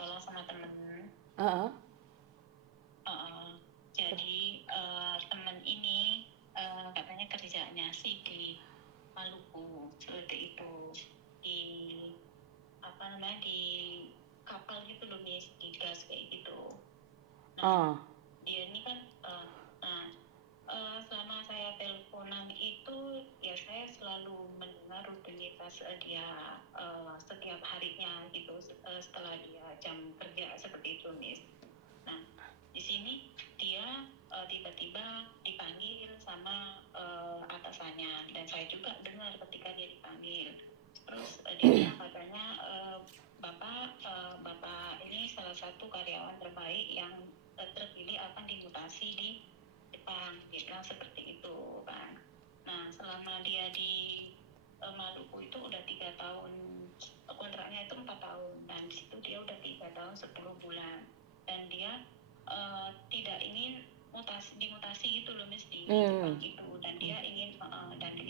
tolong sama temen. Heeh. Jadi temen ini katanya kerjanya sih di Maluku seperti itu, di di kapal gitu loh, Miss, di gas kayak gitu. Nah, dia ini kan selama saya teleponan itu ya saya selalu mendengar rutinitas dia setiap harinya gitu, setelah dia jam kerja seperti itu, Miss. Nah, di sini dia tiba-tiba dipanggil sama atasannya, dan saya juga dengar ketika dia dipanggil. Terus dia bilang katanya bapak ini salah satu karyawan terbaik yang terpilih akan dimutasi di Jepang, dia bilang seperti itu kan. Nah, selama dia di Maluku itu udah 3 tahun, kontraknya itu 4 tahun, dan di situ dia udah 3 tahun 10 bulan, dan dia tidak ingin dimutasi gitu loh, Miss, di Jepang itu, dan dia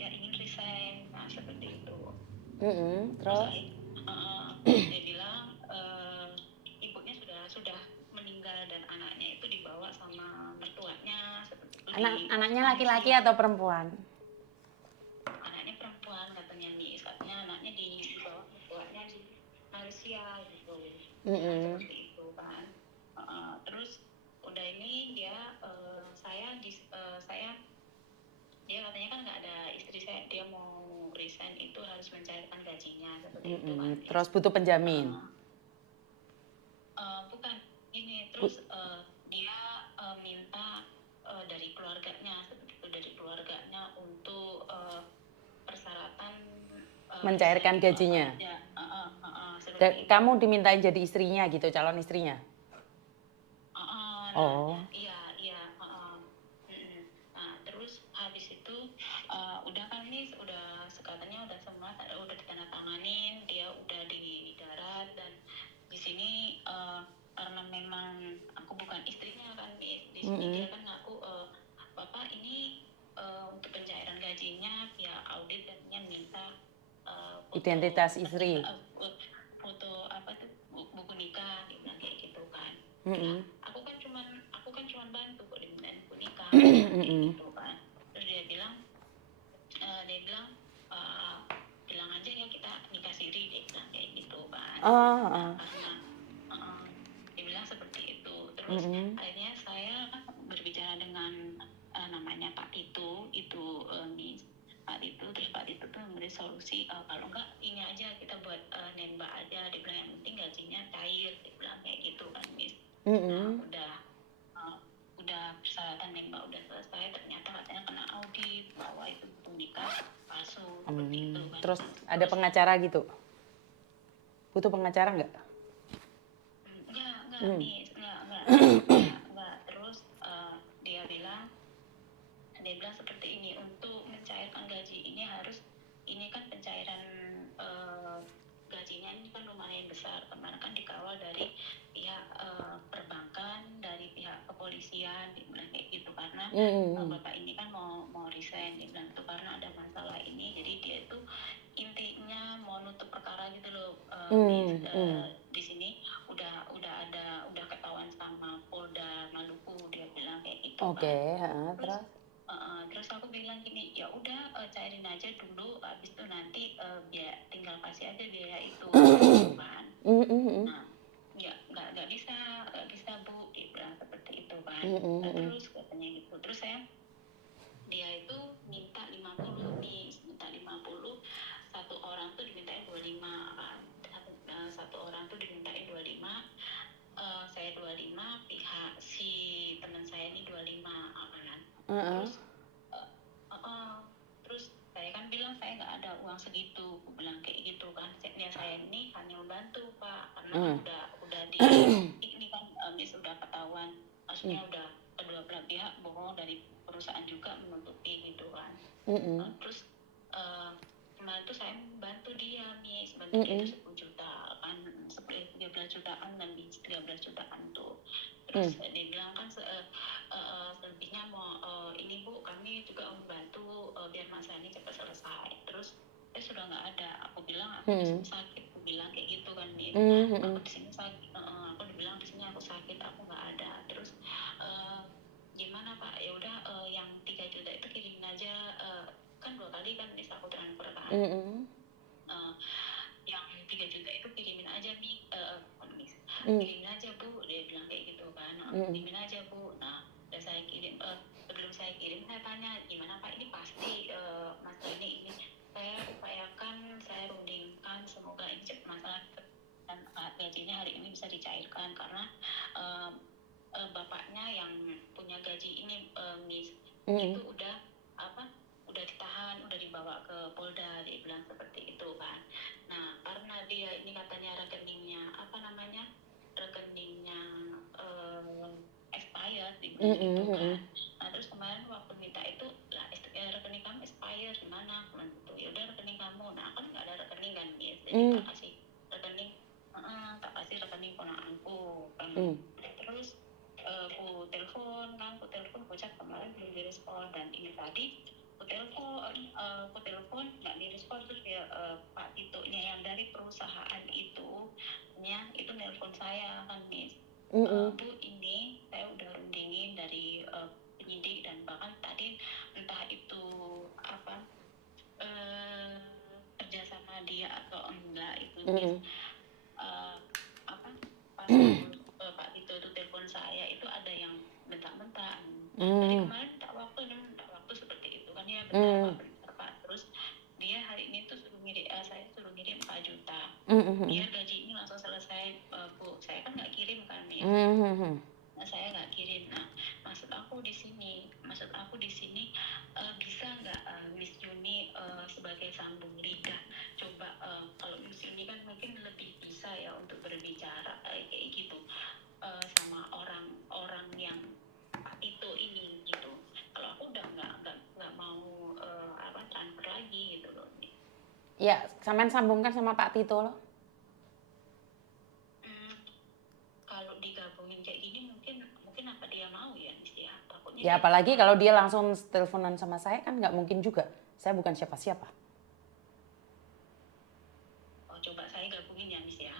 ingin resign. Nah, seperti itu. Terus Dia bilang ibunya sudah meninggal dan anaknya itu dibawa sama mertuanya seperti itu. Anaknya laki-laki atau perempuan? Anaknya perempuan katanya, Miss. Katanya anaknya dibawa mertuanya di Malaysia gitu. Seperti itu kan. Terus udah ini dia dia katanya kan nggak ada istri, dia mau resign itu harus mencairkan gajinya seperti itu kan. Terus butuh penjamin? Bukan ini, terus dia minta dari keluarganya seperti itu, dari keluarganya untuk persyaratan mencairkan gajinya. Kamu dimintain jadi istrinya gitu, calon istrinya? Iya. Nah, terus habis itu udah kan nih, katanya udah semua udah ditandatanganin, dia udah di darat, dan di sini karena memang aku bukan istrinya kan, di sini dia kan ngaku bapak ini untuk pencairan gajinya via audit, dan dia minta identitas istri, foto buku nikah, dia bilang kayak gitu kan. Aku kan cuman bantu kok dimintain buku nikah kayak gitu kan. Terus dia bilang bilang aja ya kita nikah siri, dia bilang kayak gitu kan. Karena dia bilang seperti itu. Terus akhirnya saya kan berbicara dengan namanya Pak Tito itu, Miss. Pak Tito tuh memberi solusi, kalau enggak ini aja kita buat nembak aja, dia bilang yang penting gajinya cair, dia bilang kayak gitu kan, Miss. Nah, udah persyaratan nembak udah selesai, ternyata katanya kena audit bahwa itu buku nikah palsu seperti itu kan. Terus ada pengacara gitu? Butuh pengacara nggak? Enggak, Miss, enggak. Terus dia bilang seperti ini, untuk mencairkan gaji ini ini kan pencairan gajinya ini kan lumayan besar, kemarin kan dikawal dari pihak perbankan, dari pihak kepolisian, dibilang kayak gitu, karena bapak ini kan mau resign, dibilang itu karena ada masalah ini, jadi dia itu intinya mau nutup perkara gitu loh, di sini udah ketahuan sama Polda Maluku, dia bilang kayak gitu kan. Terus aku bilang gini, ya udah cairin aja dulu, habis itu nanti tinggal kasih aja biaya itu kan. Nah, ya nggak bisa Bu, dia bilang seperti itu kan. Nah, terus katanya gitu, terus dia itu minta 50 nih, satu orang tuh dimintain 25 kan, satu orang tuh dimintain 25, saya 25, pihak si teman saya ini 25 kan. Terus saya kan bilang saya nggak ada uang segitu, aku bilang kayak gitu kan. Saya ini hanya membantu Pak, karena udah di ini kan, Miss, udah ketahuan, maksudnya udah kedua belah pihak bohong, dari perusahaan juga menutupi gitu kan. Terus kemarin tuh saya bantu dia, Miss, bantu dia itu 10 juta kan, 13 jutaan dan 13 jutaan tuh. Terus dia bilang kan selebihnya mau ini Bu, kami juga membantu biar masalah ini cepat selesai. Terus sudah nggak ada, aku bilang aku di sini sakit, aku bilang kayak gitu kan, Miss. Aku di sini sakit, sakit aku nggak ada. Terus gimana Pak, ya udah yang 3 juta itu kirimin aja, kan 2 kali kan Miss aku transfer kan. Eh, yang 3 juta itu kirimin aja Miss, kirimin aja Bu, dia bilang kayak gitu kan. Kirimin aja Bu. Nah udah saya kirim, sebelum saya kirim saya tanya gimana Pak, ini pasti masalah ini saya upayakan, saya rundingkan, semoga ini masalah dan gajinya hari ini bisa dicairkan karena bapaknya yang punya gaji ini Miss itu udah ditahan, udah dibawa ke Polda, dia bilang seperti itu kan. Nah karena dia ini katanya rekeningnya rekeningnya expired, dibilang gitu kan. Nah terus kemarin waktu minta itu lah, rekening kamu expired gimana, gitu. Ya udah rekening kamu, nah kan nggak ada rekening kan Miss, jadi tak kasih rekening ponakanku kan. Terus ku telepon bocah kemarin belum direspon, dan ini tadi ku telepon nggak direspon. Terus dia Pak Tito nya yang dari perusahaan itu nelpon saya kan Miss, Bu ini saya udah rundingin dari penyidik, dan bahkan tadi entah itu kerja sama dia atau enggak itu Miss, pas Pak Tito itu telepon saya itu ada yang bentak-bentak. Jadi kemarin minta waktu seperti itu kan, ya benar Pak. Terus dia hari ini tuh saya suruh ngirim 4 juta biar gaji ini langsung selesai Bu. Saya kan nggak kirim kan ya. Nah saya nggak kirim. Nah maksud aku di sini bisa nggak Miss Yuni sebagai sambung lidah, coba kalau Miss Yuni kan mungkin lebih bisa ya untuk berbicara kayak gitu sama orang-orang yang itu ini gitu. Kalau aku udah nggak mau transfer lagi gitu loh. Ya, sampean sambungkan sama Pak Tito loh. Kalau digabungin kayak gini mungkin apa dia mau ya, Miss ya? Takutnya Ya apalagi kalau dia langsung teleponan sama saya kan nggak mungkin juga. Saya bukan siapa-siapa. Oh, coba saya gabungin ya, Miss ya.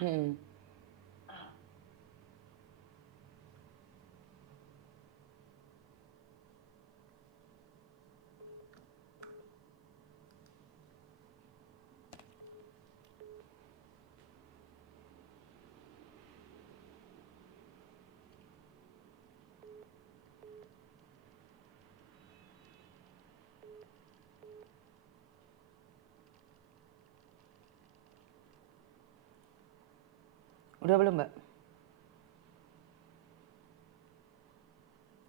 Udah belum, Mbak?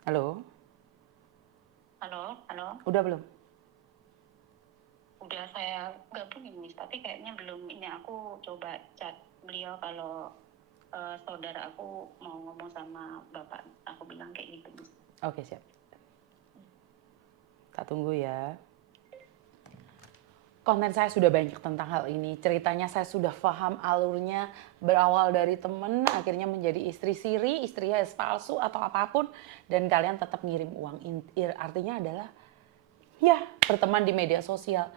Halo? Halo? Udah belum? Udah saya gabungin, Miss, tapi kayaknya belum. Ini aku coba chat beliau kalau saudara aku mau ngomong sama bapak. Aku bilang kayak gitu, Miss. Oke, siap. Tak tunggu ya. Konten saya sudah banyak tentang hal ini. Ceritanya saya sudah paham alurnya, berawal dari temen, akhirnya menjadi istri siri, istri palsu atau apapun, dan kalian tetap ngirim uang. Artinya adalah, ya, berteman di media sosial.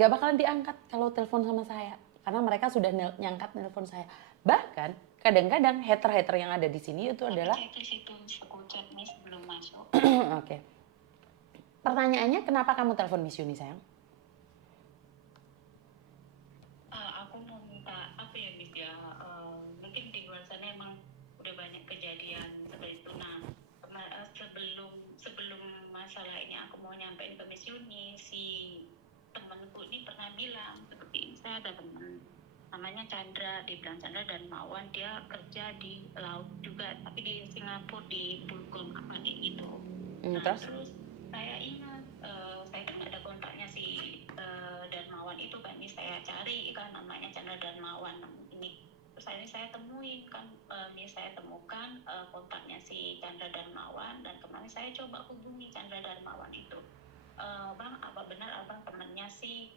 Gak bakalan diangkat kalau telepon sama saya, karena mereka sudah nyangkat telepon saya. Bahkan kadang-kadang hater-hater yang ada di sini itu adalah. Chat Miss belum masuk. Oke. Pertanyaannya, kenapa kamu telepon Miss Yuni, sayang? Aku mau minta apa ya, Miss ya? Mungkin di luar sana emang udah banyak kejadian seperti itu. Nah, sebelum masalah ini aku mau nyampein ke Miss Yuni, si temanku ini pernah bilang seperti ini. Saya ada teman namanya Chandra, dibilang Chandra dan Mawan, dia kerja di laut juga, tapi di Singapura, di Bulgong apa kayak gitu. Terus saya ingat saya kan ada kontaknya si Darmawan itu kan, ini saya cari kan namanya Chandra Darmawan ini. Terus saya temuin kan, saya temukan kontaknya si Chandra Darmawan, dan kemarin saya coba hubungi Chandra Darmawan itu. Bang, apa benar abang temannya si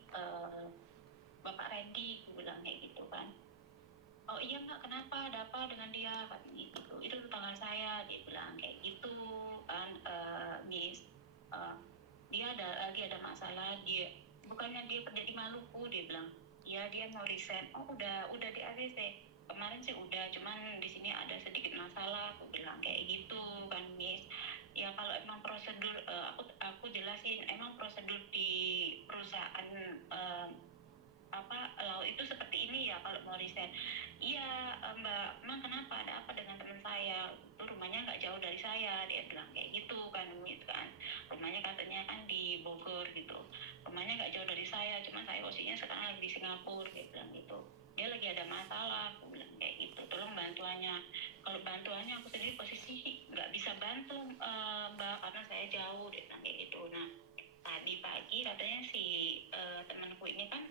Bapak Randy, aku bilang kayak gitu kan. Oh iya Mbak, kenapa, ada apa dengan dia, katanya gitu. Itu tetangga saya, dia bilang kayak gitu kan, Miss. Dia ada masalah, bukannya dia kerja di Maluku, dia bilang. Ya dia mau resign. Oh udah di ACC. Kemarin sih udah, cuman di sini ada itu seperti ini ya kalau mau resign. Iya Mbak, emang kenapa, ada apa dengan teman saya, itu rumahnya nggak jauh dari saya, dia bilang kayak gitu kan, gitu kan. Rumahnya katanya kan di Bogor gitu, rumahnya nggak jauh dari saya, cuma saya posisinya sekarang lagi di Singapura, dia bilang gitu. Dia lagi ada masalah, aku bilang kayak gitu, tolong bantuannya. Kalau bantuannya aku sendiri posisi nggak bisa bantu Mbak, karena saya jauh, dia bilang kayak gitu. Nah tadi pagi katanya si temanku ini kan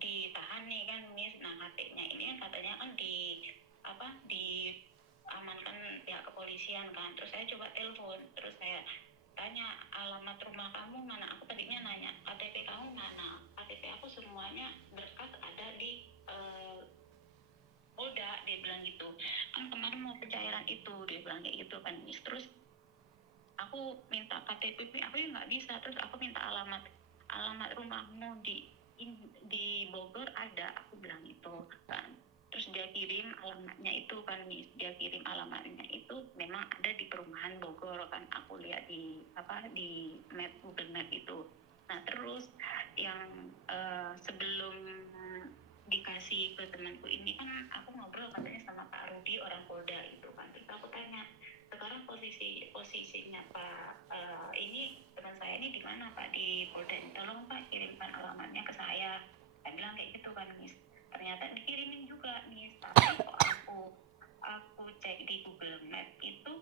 ditahan nih kan Miss. Nah HP-nya ini kan katanya kan diamankan pihak kepolisian kan. Terus saya coba telepon, terus saya tanya alamat rumah kamu mana. Aku tadinya nanya KTP kamu mana. KTP aku semuanya berkas ada di Polda, dia bilang gitu. Kan kemarin mau pencairan itu, dia bilang kayak gitu kan Miss. Terus aku minta KTP, aku ya nggak bisa. Terus aku minta alamat rumahmu di Bogor ada, aku bilang itu kan. Terus dia kirim alamatnya itu kan, dia kirim alamatnya itu memang ada di perumahan Bogor kan, aku lihat di map, Google Map itu. Nah terus yang sebelum dikasih ke temanku ini kan aku ngobrol katanya sama Pak Rudi, orang Polda itu kan. Terus aku tanya, sekarang posisinya Pak ini teman saya ini di mana Pak, di Polda, tolong Pak kirimkan alamatnya ke saya. Saya bilang kayak gitu kan Miss. Ternyata dikirimin juga Miss, tapi kok aku cek di Google Map itu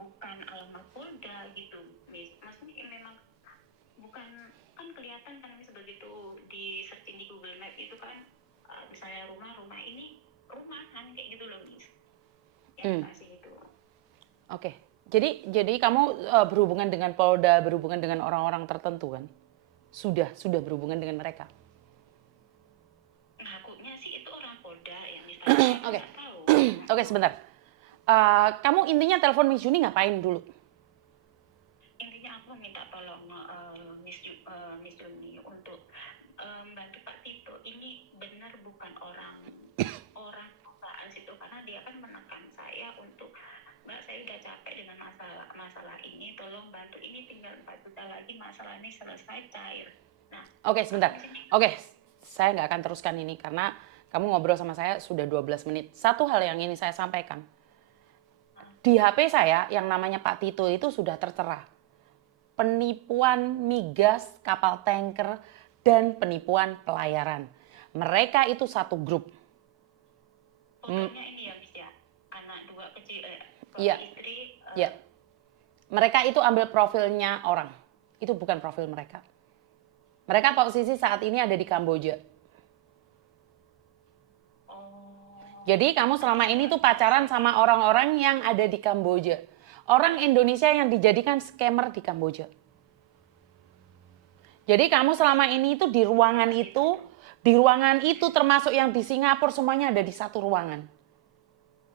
bukan alamat Polda gitu Miss. Maksudnya memang bukan, kan kelihatan kan Miss, begitu di searching di Google Map itu kan misalnya rumah ini rumahan kayak gitu loh Miss. Yang kasih itu. Oke. Jadi kamu berhubungan dengan Polda, berhubungan dengan orang-orang tertentu kan? Sudah berhubungan dengan mereka. Ngakunya sih itu orang Polda yang misalnya Oke. nggak tahu. Oke, sebentar. Kamu intinya telepon Miss Juni ngapain dulu? Intinya aku minta tolong Miss Juni untuk bantu Pak Tito ini benar bukan orang perusahaan situ, karena dia kan menekan saya untuk, Mbak saya udah capek dengan masalah ini, tolong bantu, ini tinggal 4 juta lagi masalah ini selesai cair. Nah, Oke, sebentar. Oke, saya nggak akan teruskan ini karena kamu ngobrol sama saya sudah 12 menit. Satu hal yang ini saya sampaikan. Di HP saya yang namanya Pak Tito itu sudah tertera. Penipuan migas, kapal tanker, dan penipuan pelayaran. Mereka itu satu grup. Fotonya ini ya Miss ya, anak 2 kecil, Iya. istri. Ya. Mereka itu ambil profilnya orang. Itu bukan profil mereka. Mereka posisi saat ini ada di Kamboja. Jadi kamu selama ini tuh pacaran sama orang-orang yang ada di Kamboja. Orang Indonesia yang dijadikan scammer di Kamboja. Jadi kamu selama ini tuh di ruangan itu termasuk yang di Singapura, semuanya ada di satu ruangan.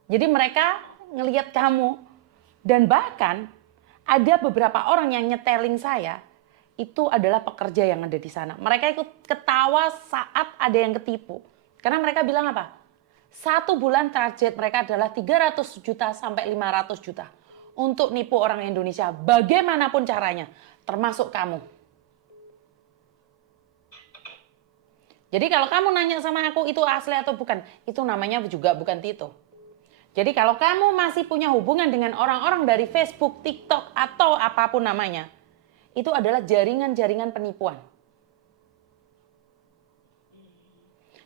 Jadi mereka ngelihat kamu, dan bahkan ada beberapa orang yang nyeteling saya itu adalah pekerja yang ada di sana. Mereka ikut ketawa saat ada yang ketipu. Karena mereka bilang apa? 1 bulan target mereka adalah 300 juta sampai 500 juta untuk nipu orang Indonesia bagaimanapun caranya, termasuk kamu. Jadi kalau kamu nanya sama aku itu asli atau bukan, itu namanya juga bukan Tito. Jadi kalau kamu masih punya hubungan dengan orang-orang dari Facebook, TikTok, atau apapun namanya, itu adalah jaringan-jaringan penipuan.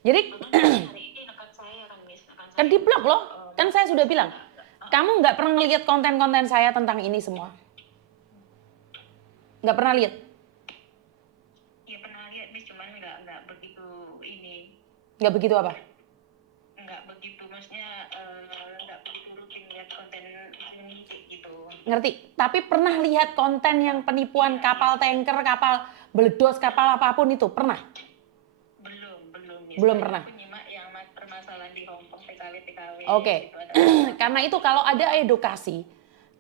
Jadi kan di blog loh, kan saya sudah bilang, kamu nggak pernah ngelihat konten-konten saya tentang ini semua, nggak pernah lihat. Ya pernah lihat Miss, cuman nggak begitu ini. Nggak begitu apa? Nggak begitu, maksudnya nggak begitu rutin lihat konten ini gitu. Ngerti? Tapi pernah lihat konten yang penipuan kapal tanker, kapal beledos, kapal apapun itu pernah? Belum pernah. Aku nyimak yang permasalahan di Hongkong, TKW. Oke. Gitu, karena itu kalau ada edukasi,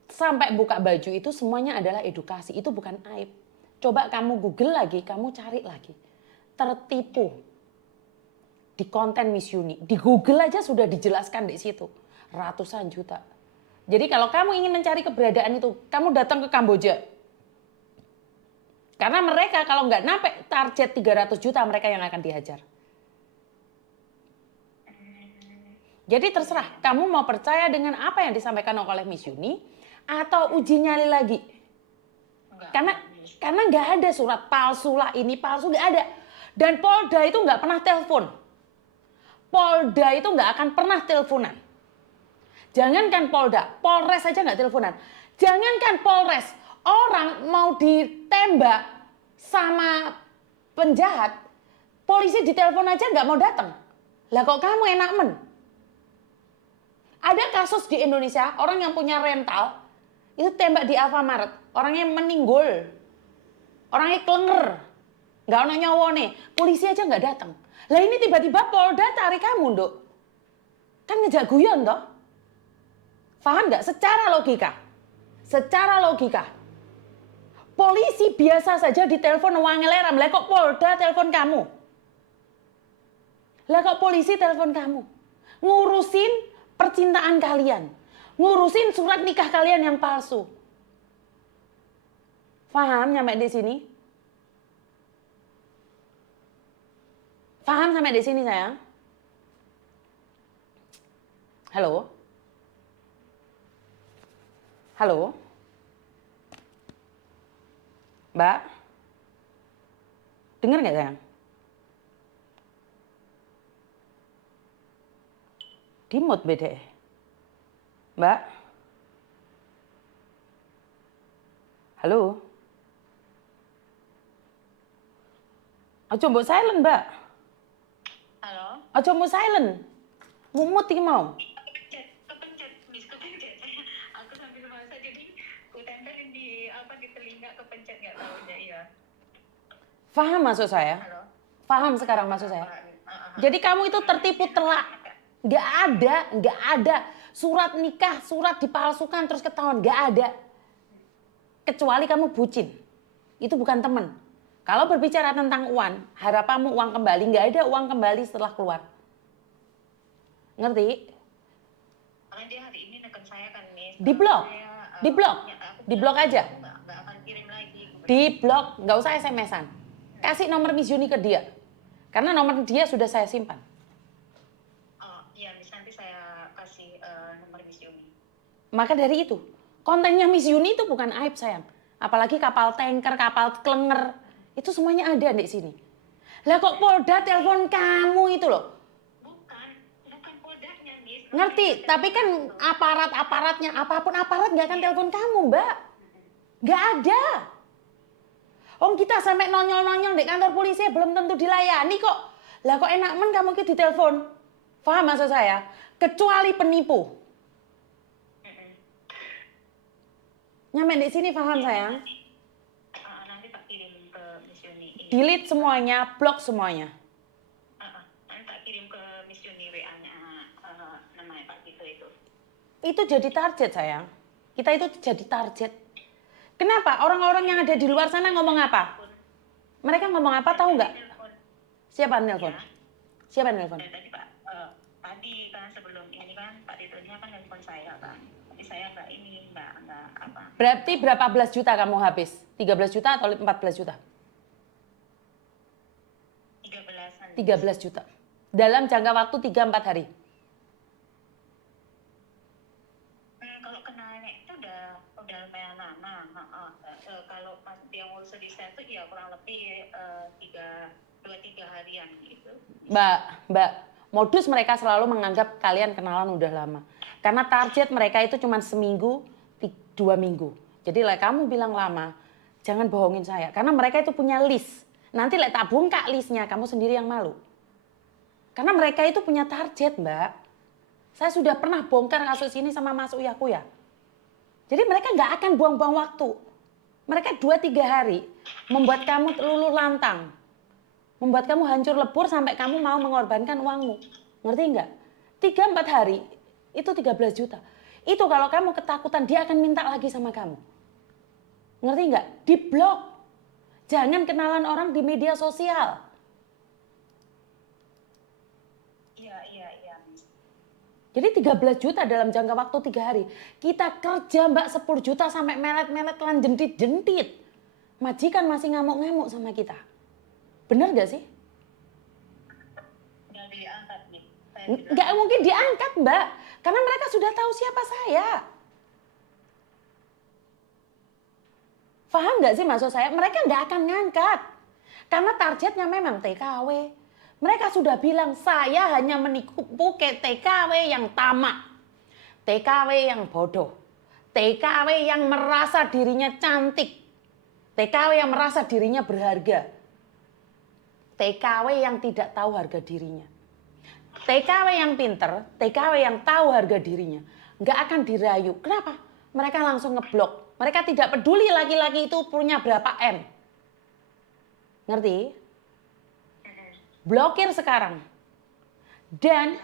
sampai buka baju itu semuanya adalah edukasi. Itu bukan aib. Coba kamu Google lagi, kamu cari lagi. Tertipu di konten Miss Yuni. Di Google aja sudah dijelaskan di situ. Ratusan juta. Jadi kalau kamu ingin mencari keberadaan itu, kamu datang ke Kamboja. Karena mereka kalau nggak sampai target 300 juta, mereka yang akan dihajar. Jadi terserah, kamu mau percaya dengan apa yang disampaikan oleh Miss Yuni, atau uji nyali lagi. Karena nggak ada surat palsu lah, ini palsu, nggak ada. Dan Polda itu nggak pernah telepon. Polda itu nggak akan pernah teleponan. Jangankan Polda, Polres aja nggak teleponan. Jangankan Polres, orang mau ditembak sama penjahat, polisi ditelepon aja nggak mau datang. Lah kok kamu enak men? Ada kasus di Indonesia, orang yang punya rental, itu tembak di Alfamart, orangnya meninggal, orangnya klenger, nggak ada nyawa nih, polisi aja nggak datang. Lah ini tiba-tiba Polda tarik kamu, Nduk. Kan ngejak guyon toh? Paham nggak? Secara logika. Polisi biasa saja ditelepon uang ngeleram, lah kok Polda telepon kamu? Lah kok polisi telepon kamu? Ngurusin percintaan kalian. Ngurusin surat nikah kalian yang palsu. Paham nyampe di sini? Paham sampai di sini sayang? Halo? Halo? Mbak? Dengar nggak sayang? Di mute beda. Mbak? Halo? Ojo mbok silent, Mbak. Halo? Ojo mbok silent. Mumut iki mau. Kepencet, Miss, kepencet. Aku sambil masak jadi ku tempelin di telinga, kepencet nggak tahunya ya. Paham maksud saya? Halo? Paham sekarang maksud saya? Jadi kamu itu tertipu telak. Nggak ada. Surat nikah, surat dipalsukan terus ketahuan, nggak ada. Kecuali kamu bucin. Itu bukan teman. Kalau berbicara tentang uang, harapanmu uang kembali, nggak ada uang kembali setelah keluar. Ngerti? Karena dia hari ini neken saya kan, Miss. Di blok aja. Aku nggak akan kirim lagi. Di blok, nggak usah SMS-an. Kasih nomor Miss Yuni ke dia. Karena nomor dia sudah saya simpan. Oh iya, Miss, nanti saya kasih nomor Miss Yuni. Maka dari itu, kontennya Miss Yuni itu bukan aib sayang. Apalagi kapal tanker, kapal klenger. Itu semuanya ada di sini. Lah kok Polda telepon kamu itu loh. Bukan Poldanya, Miss. Ngerti, tapi kan aparatnya, apapun aparat nggak akan telepon kamu, Mbak. Nggak ada. Kita sampai nonyol-nonyol di kantor polisi belum tentu dilayani kok. Lah kok enak men kamu ki ditelepon. Paham maksud saya? Kecuali penipu. Nyampe di sini paham sayang? Nanti tak kirim ke Miss Yuni. Delete semuanya, blok semuanya. Nanti tak kirim ke Miss Yuni WA-nya namanya Pak Tito itu. Itu jadi target sayang. Kita itu jadi target. Kenapa? Orang-orang yang ada di luar sana ngomong apa? Mereka ngomong apa tahu nggak? Siapa nelpon? Siapa nelpon? Tadi Pak, tadi kan sebelum ini kan Pak Titonya kan nelpon saya kan. Tapi saya nggak apa. Berarti berapa belas juta kamu habis? 13 juta atau 14 juta? 13-an. 13 juta. Dalam jangka waktu 3-4 hari. Kalau kenalnya itu udah lumayan lama. Kalau pas dia ngurus di saya tuh ya kurang lebih 2-3 harian gitu. Mbak, modus mereka selalu menganggap kalian kenalan udah lama. Karena target mereka itu cuma seminggu, 2 minggu. Jadi kamu bilang lama, jangan bohongin saya. Karena mereka itu punya list. Nanti tak bungkak listnya, kamu sendiri yang malu. Karena mereka itu punya target, Mbak. Saya sudah pernah bongkar kasus ini sama Mas Uyakuya. Jadi mereka nggak akan buang-buang waktu. Mereka 2-3 hari membuat kamu luluh lantang. Membuat kamu hancur lebur sampai kamu mau mengorbankan uangmu. Ngerti nggak? 3-4 hari itu 13 juta. Itu kalau kamu ketakutan dia akan minta lagi sama kamu. Ngerti nggak? Di blok. Jangan kenalan orang di media sosial. Iya. Jadi 13 juta dalam jangka waktu 3 hari. Kita kerja Mbak 10 juta sampai melet-melet lan jentit-jentit. majikan masih ngamuk-ngamuk sama kita. Bener gak sih? Nggak diangkat nih. Saya bilang, Nggak mungkin diangkat, Mbak. Karena mereka sudah tahu siapa saya. Paham nggak sih maksud saya? Mereka nggak akan ngangkat. Karena targetnya memang TKW. Mereka sudah bilang, saya hanya menipu ke TKW yang tamak. TKW yang bodoh. TKW yang merasa dirinya cantik. TKW yang merasa dirinya berharga. TKW yang tidak tahu harga dirinya. TKW yang pinter, TKW yang tahu harga dirinya, nggak akan dirayu. Kenapa? Mereka langsung ngeblok. Mereka tidak peduli laki-laki itu punya berapa M. Ngerti? Blokir sekarang. Dan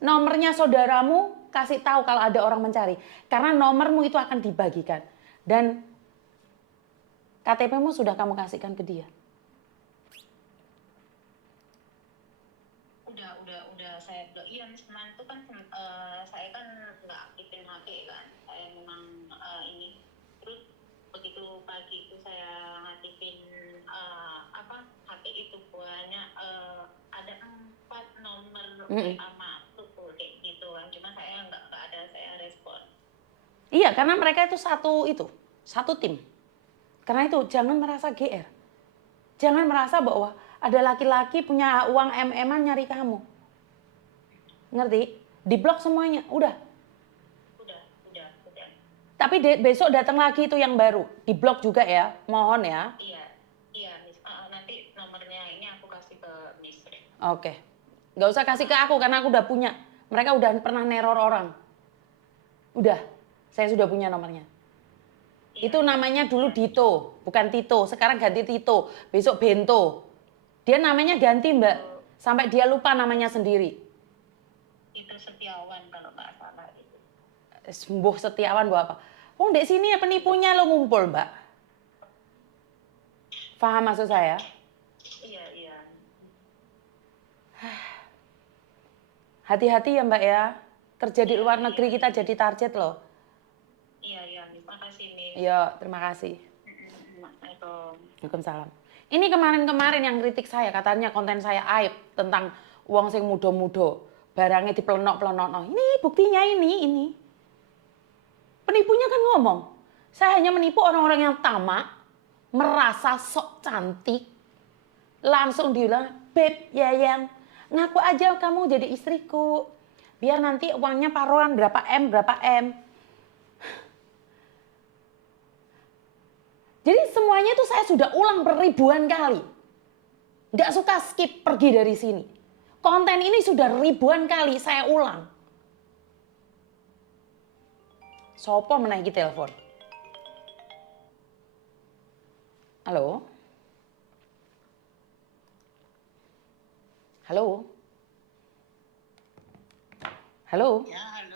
nomornya saudaramu kasih tahu kalau ada orang mencari. Karena nomormu itu akan dibagikan. Dan KTP-mu sudah kamu kasihkan ke dia. udah saya bilang, iya Miss, kemarin itu kan saya kan nggak aktifin HP kan, saya memang ini, terus begitu pagi itu saya aktifin HP itu banyak ada 4 nomor WA masuk kayak gitu kan, cuma saya nggak ada saya respon. Iya, karena mereka itu satu tim. Karena itu jangan merasa GR. Jangan merasa bahwa ada laki-laki punya uang MM-an nyari kamu. Ngerti? Diblok semuanya, udah. Udah. Tapi besok datang lagi itu yang baru. Diblok juga ya, mohon ya. Iya Miss. Nanti nomornya ini aku kasih ke Miss. Oke. Nggak usah kasih ke aku karena aku udah punya. Mereka udah pernah neror orang. Udah, saya sudah punya nomornya. Itu namanya dulu Dito, bukan Tito. Sekarang ganti Tito, besok Bento. Dia namanya ganti, Mbak. Sampai dia lupa namanya sendiri. Itu Setiawan kalau nggak salah itu. Sembuh Setiawan buat apa? Oh, di sini ya penipunya lo ngumpul, Mbak. Paham maksud saya? Iya. Hati-hati ya, Mbak ya. Kerja di luar negeri kita jadi target loh. Iya, terima kasih Miss. Iya, terima kasih. Assalamualaikum. Waalaikumsalam. Ini kemarin-kemarin yang kritik saya, katanya konten saya aib tentang uang sing mudo-mudo. Barangnya dipelonok-pelonok. Ini buktinya ini. Penipunya kan ngomong, saya hanya menipu orang-orang yang tamak, merasa sok cantik. Langsung dibilang, Beb, Yayang, ngaku aja kamu jadi istriku. Biar nanti uangnya paruan berapa M. Jadi semuanya itu saya sudah ulang beribuan kali. Nggak suka skip pergi dari sini. Konten ini sudah ribuan kali saya ulang. Sopo menaiki telepon. Halo? Halo? Halo? Ya, halo.